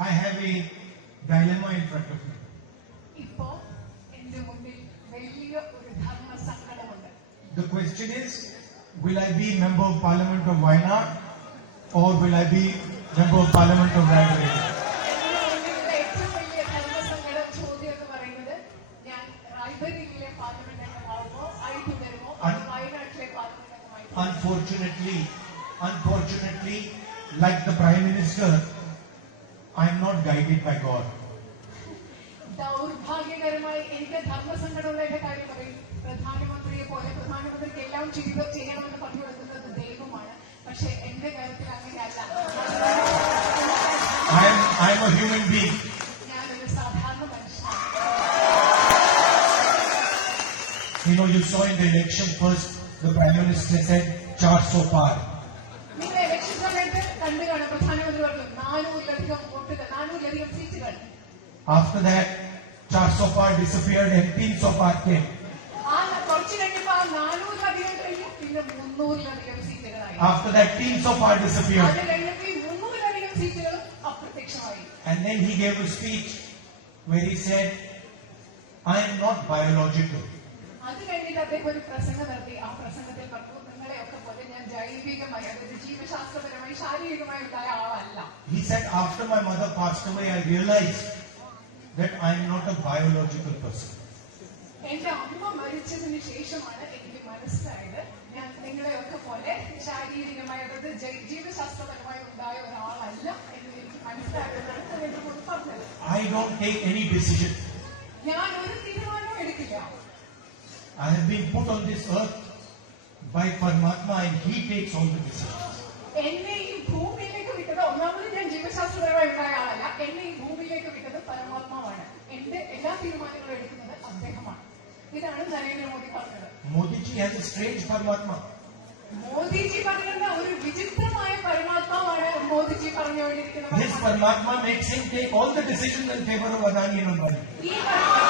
I have a dilemma in front of me. ഇപ്പോ എന്റെ മുന്നിൽ വലിയ ഒരു ധർമ്മ സങ്കടമുണ്ട് The question is, will I be member of parliament of Wayanad or will I be member of parliament of Raebareli? എന്റെ മുന്നിലുള്ള ഏറ്റവും വലിയ ധർമ്മ സങ്കട ചോദ്യം എന്ന് പറയുന്നത് ഞാൻ റായ്ബറേലിയിലെ പാർലമെന്റ് അംഗമാകുമോ ആയി തുടരുമോ അതോ വയനാട്ടിലെ പാർലമെന്റ് അംഗമായി തുടരുമോ? Unfortunately, unfortunately, like the Prime Minister, I am not guided by God. ദൗർഭാഗ്യകരമായി എനിക്ക് ധർമ്മസങ്കടമുള്ളതിന്റെ കാര്യം പറയും പ്രധാനമന്ത്രിയെ പോലെ പ്രധാനമന്ത്രിക്ക് എല്ലാം ചെയ്ത് ചെയ്യണമെന്ന് പറഞ്ഞു കൊടുക്കുന്നത് ദൈവമാണ് പക്ഷെ എന്റെ കാര്യത്തിൽ അങ്ങനെയല്ല I am, I am a human being. ഞാനൊരു സാധാരണ മനുഷ്യനാണ് You know, you saw in the election first, the Prime Minister said, charge so far. നിങ്ങൾ ഇലക്ഷൻ സമയത്ത് കണ്ടു കാണും പ്രധാനമന്ത്രി പറഞ്ഞു നാനൂറിലധികം വോട്ടുകൾ നാനൂറിലധികം സീറ്റുകൾ After that, charge so far disappeared and teen so far came. ആ കുറച്ച് കഴിഞ്ഞപ്പോ ആ നാനൂറിലധികം കഴിഞ്ഞു പിന്നെ മുന്നൂറിലധികം സീറ്റുകളായി After that, teen so far disappeared. അത് കഴിഞ്ഞപ്പോ ഈ മുന്നൂറിലധികം സീറ്റുകളും അപ്രത്യക്ഷമായി And then he gave a speech where he said, I am not biological. അത് കഴിഞ്ഞിട്ട് അദ്ദേഹം ഒരു പ്രസംഗം നടത്തി ആ പ്രസംഗത്തിൽ പറഞ്ഞു നിങ്ങളെയൊക്കെ പോലെ ഞാൻ ജൈവികമായി അതായത് ജീവശാസ്ത്രപരമായി ശാരീരികമായി ഉണ്ടായ ആളല്ല He said, after my mother passed away, I realized that I am not a biological person. എന്റെ അമ്മ മരിച്ചതിന് ശേഷമാണ് എനിക്ക് മനസ്സിലായത് ഞാൻ നിങ്ങളെ ഒക്കെ പോലെ ശാരീരികമായി അതായത് ജൈ- ജീവശാസ്ത്രപരമായി ഉണ്ടായ ഒരാളല്ല എന്ന് എനിക്ക് മനസ്സിലായതെന്നാണ് നരേന്ദ്ര മോദി പറഞ്ഞത് I don't take any decision. ഞാൻ ഒരു തീരുമാനവും എടുക്കില്ല I have been put on this earth by Paramatma and he takes all the decisions. എന്നെ ഈ ഭൂമിയിലേക്ക് വിട്ടത് ഒന്നാമത് ഞാൻ ജീവശാസ്ത്രപരമായി ഉണ്ടായ ആളല്ല എന്നെ ഈ ഭൂമിയിലേക്ക് വിട്ടത് പരമാത്മാവാണ് എന്റെ എല്ലാ തീരുമാനങ്ങളും എടുക്കുന്നത് അദ്ദേഹമാണ് ഇതാണ് നരേന്ദ്രമോദി പറഞ്ഞത് Modi ji has a strange Paramatma. Modiji പറയുന്ന ഒരു വിചിത്രമായ പരമാത്മാവാണ് മോദിജി പറഞ്ഞുകൊണ്ടിരിക്കുന്നത് His Paramatma makes him take all the decisions in favor of Adani and Ambani. ഈ പരമാത്മാ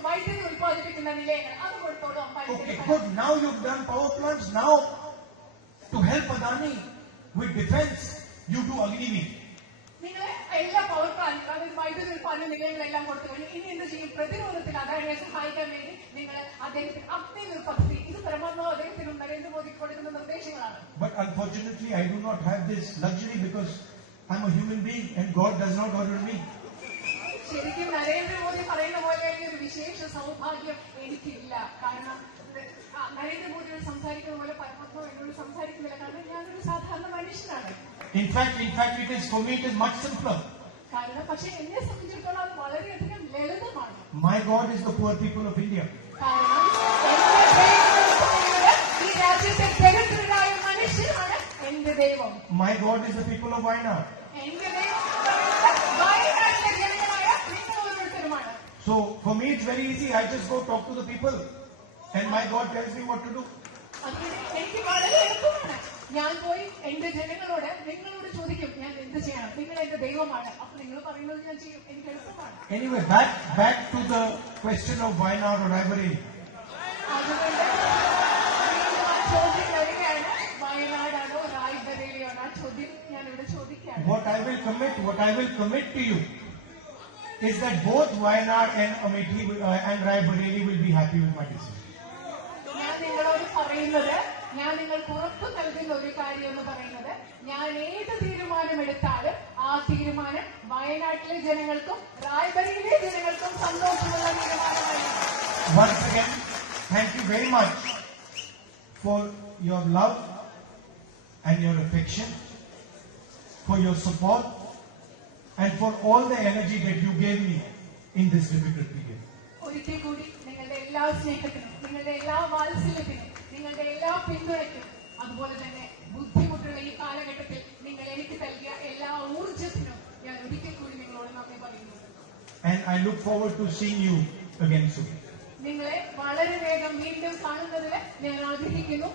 ഇപ്പൊ എയർപോർട്ടുകളെ വിമാനത്താവളങ്ങളെല്ലാം കൊടുത്തു തീർന്നു ഇനി നിങ്ങൾ വൈദ്യുതി ഉത്പാദിപ്പിക്കുന്ന നിലയങ്ങൾ അത് കൊടുത്തോളൂ Okay, അമ്പാനിക്ക് good. Now you've done power plants. Now, to help Adani with defense, you do Agniveer. നിങ്ങൾ എല്ലാ പവർ പ്ലാന്റ് അതായത് വൈദ്യുതി ഉത്പാദന നിലയങ്ങളെല്ലാം കൊടുത്തു കഴിഞ്ഞു ഇനി എന്ത് ചെയ്യും പ്രതിരോധത്തിൽ അദാനിയെ സഹായിക്കാൻ വേണ്ടി നിങ്ങൾ അദ്ദേഹത്തിന് അഗ്നിവീർ പദ്ധതി ഇത് പരമാത്മാവ് അദ്ദേഹത്തിനും നരേന്ദ്രമോദിക്ക് കൊടുക്കുന്ന നിർദ്ദേശങ്ങളാണ് But unfortunately, I do not have this luxury because I'm a human being and God does not order me. ശരിക്കും നരേന്ദ്രമോദി പറയുന്ന പോലെ ഒരു വിശേഷ സൗഭാഗ്യം എനിക്കില്ല. കാരണം നരേന്ദ്രമോദിയോട് സംസാരിക്കുന്ന പോലെ പരമാത്മാവ് എന്നോട് സംസാരിക്കുന്നില്ല. കാരണം ഞാനൊരു സാധാരണ മനുഷ്യനാണ്. In fact in fact it is for me it is much simpler കാരണം പക്ഷെ എന്നെ സംബന്ധിച്ചിടത്തോളം അത് വളരെയധികം ലളിതമാണ്. My god is the poor people of India കാരണം ഈ രാജ്യത്തെ ദൈവം. My god is the of ദൈവം So for me, it's very easy. I just go talk to the people, and my God tells me what to do. അതുകൊണ്ട് എനിക്ക് വളരെ എളുപ്പമാണ് ഞാൻ പോയി എന്റെ ജനങ്ങളോട് നിങ്ങളോട് ചോദിക്കും ഞാൻ എന്ത് ചെയ്യണം നിങ്ങൾ എന്റെ ദൈവമാണ് അപ്പൊ നിങ്ങൾ പറയുന്നത് ഞാൻ ചെയ്യും എനിക്ക് എളുപ്പമാണ് Anyway, back back to the question of Wayanad or Raebareli. അതുകൊണ്ട് വീണ്ടും ആ ചോദ്യം വരികയാണ് വയനാടാണോ റായ്ബറേലിയാണോ ആ ചോദ്യം ഞാൻ ഇവിടെ ചോദിക്കുകയാണ് What I will commit, what I will commit to you, is that both Wayanad and Amethi will- uh, and Raebareli will be happy with my decision. ഞാൻ നിങ്ങളോട് പറയുന്നത് ഞാൻ നിങ്ങൾക്ക് ഉറപ്പ് നൽകുന്ന ഒരു കാര്യം എന്ന് പറയുന്നത് ഞാൻ ഏത് തീരുമാനമെടുത്താലും ആ തീരുമാനം വയനാട്ടിലെ ജനങ്ങൾക്കും റായ്ബറിയിലെ ജനങ്ങൾക്കും സന്തോഷമുള്ള തീരുമാനമായിരിക്കും Once again, thank you very much for your love and your affection, for your support, and for all the energy that you gave me in this difficult period. ഒരിക്കൽ കൂടി നിങ്ങളുടെ എല്ലാ സ്നേഹത്തിനും നിങ്ങളുടെ എല്ലാ വാത്സല്യത്തിനും നിങ്ങളുടെ എല്ലാ പിന്തുണയ്ക്കും അതുപോലെ തന്നെ ബുദ്ധിമുട്ടുള്ള ഈ കാലഘട്ടത്തിൽ നിങ്ങൾ എനിക്ക് നൽകിയ എല്ലാ ഊർജത്തിനും ഞാൻ ഒരിക്കൽ കൂടി നിങ്ങളോട് നന്ദി പറയുന്നു And I look forward to seeing you again soon. നിങ്ങളെ വളരെ വേഗം വീണ്ടും കാണുന്നതിൽ ഞാൻ ആഗ്രഹിക്കുന്നു